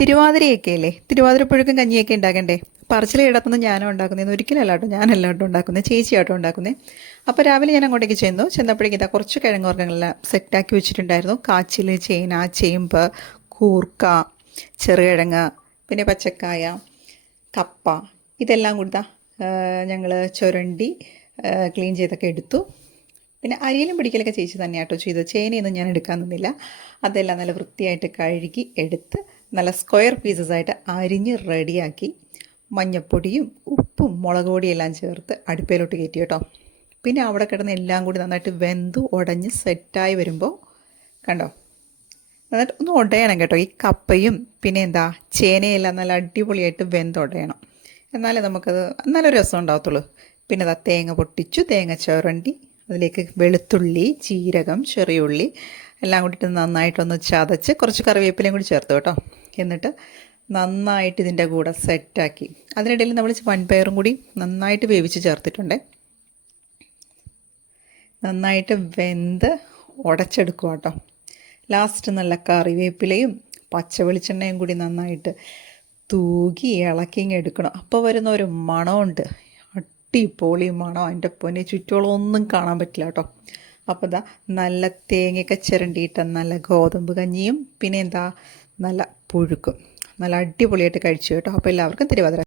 തിരുവാതിരയൊക്കെ അല്ലേ, തിരുവാതിരപ്പുഴക്കും കഞ്ഞിയൊക്കെ ഉണ്ടാക്കണ്ടേ? പറച്ചിൽ കിടക്കുന്നത് ഞാനും ഉണ്ടാക്കുന്നതെന്ന് ഒരിക്കലല്ല കേട്ടോ, ഞാനല്ല കേട്ടോ ഉണ്ടാക്കുന്നത്, ചേച്ചിയാട്ടോ ഉണ്ടാക്കുന്നത്. അപ്പോൾ രാവിലെ ഞാൻ അങ്ങോട്ടേക്ക് ചെന്നപ്പോഴേക്കും ഇതാ കുറച്ച് കിഴങ്ങ് വർഗ്ഗങ്ങളെല്ലാം സെറ്റാക്കി വെച്ചിട്ടുണ്ടായിരുന്നു. കാച്ചിൽ, ചേന, ചേമ്പ്, കൂർക്ക, ചെറുകിഴങ്ങ്, പിന്നെ പച്ചക്കായ, കപ്പ, ഇതെല്ലാം കൂടി ഞങ്ങൾ ചുരണ്ടി ക്ലീൻ ചെയ്തൊക്കെ എടുത്തു. പിന്നെ അരിയിലും പിടിക്കലൊക്കെ ചേച്ചി തന്നെയാട്ടോ ചെയ്തത്. ചേനയൊന്നും ഞാൻ എടുക്കാൻ നിന്നില്ല. അതെല്ലാം നല്ല വൃത്തിയായിട്ട് കഴുകി എടുത്ത് നല്ല സ്ക്വയർ പീസസ് ആയിട്ട് അരിഞ്ഞ് റെഡിയാക്കി മഞ്ഞപ്പൊടിയും ഉപ്പും മുളക് പൊടിയെല്ലാം ചേർത്ത് അടുപ്പയിലോട്ട് കയറ്റി കേട്ടോ. പിന്നെ അവിടെ കിടന്ന് എല്ലാം കൂടി നന്നായിട്ട് വെന്ത് ഉടഞ്ഞ് സെറ്റായി വരുമ്പോൾ കണ്ടോ, നന്നായിട്ട് ഒന്ന് ഉടയണം കേട്ടോ. ഈ കപ്പയും പിന്നെ ചേനയെല്ലാം നല്ല അടിപൊളിയായിട്ട് വെന്തുടയണം, എന്നാലേ നമുക്കത് നല്ലൊരു രസം ഉണ്ടാകത്തുള്ളൂ. പിന്നെ തേങ്ങ പൊട്ടിച്ചു, തേങ്ങ ചുരണ്ടി അതിലേക്ക് വെളുത്തുള്ളി, ജീരകം, ചെറിയുള്ളി എല്ലാം കൂടിയിട്ട് നന്നായിട്ടൊന്ന് ചതച്ച് കുറച്ച് കറിവേപ്പിലയും കൂടി ചേർത്ത് കേട്ടോ. എന്നിട്ട് നന്നായിട്ട് ഇതിൻ്റെ കൂടെ സെറ്റാക്കി. അതിനിടയിൽ നമ്മൾ വൻപയറും കൂടി നന്നായിട്ട് വേവിച്ച് ചേർത്തിട്ടുണ്ട്. നന്നായിട്ട് വെന്ത് ഉടച്ചെടുക്കുക കേട്ടോ. ലാസ്റ്റ് നല്ല കറിവേപ്പിലയും പച്ച വെളിച്ചെണ്ണയും കൂടി നന്നായിട്ട് തൂകി ഇളക്കിങ്ങ് എടുക്കണം. അപ്പോൾ വരുന്ന ഒരു മണമുണ്ട്, അടിപൊളി മണം. അതിൻ്റെ പൊന്നെ ചുറ്റോളം ഒന്നും കാണാൻ പറ്റില്ല കേട്ടോ. അപ്പോൾ നല്ല തേങ്ങയൊക്കെ ചിരണ്ടിയിട്ട് നല്ല ഗോതമ്പ് കഞ്ഞിയും പിന്നെ നല്ല പുഴുക്കും നല്ല അടിപൊളിയായിട്ട് കഴിച്ചു കേട്ടോ. അപ്പോൾ എല്ലാവർക്കും തിരുവാതിര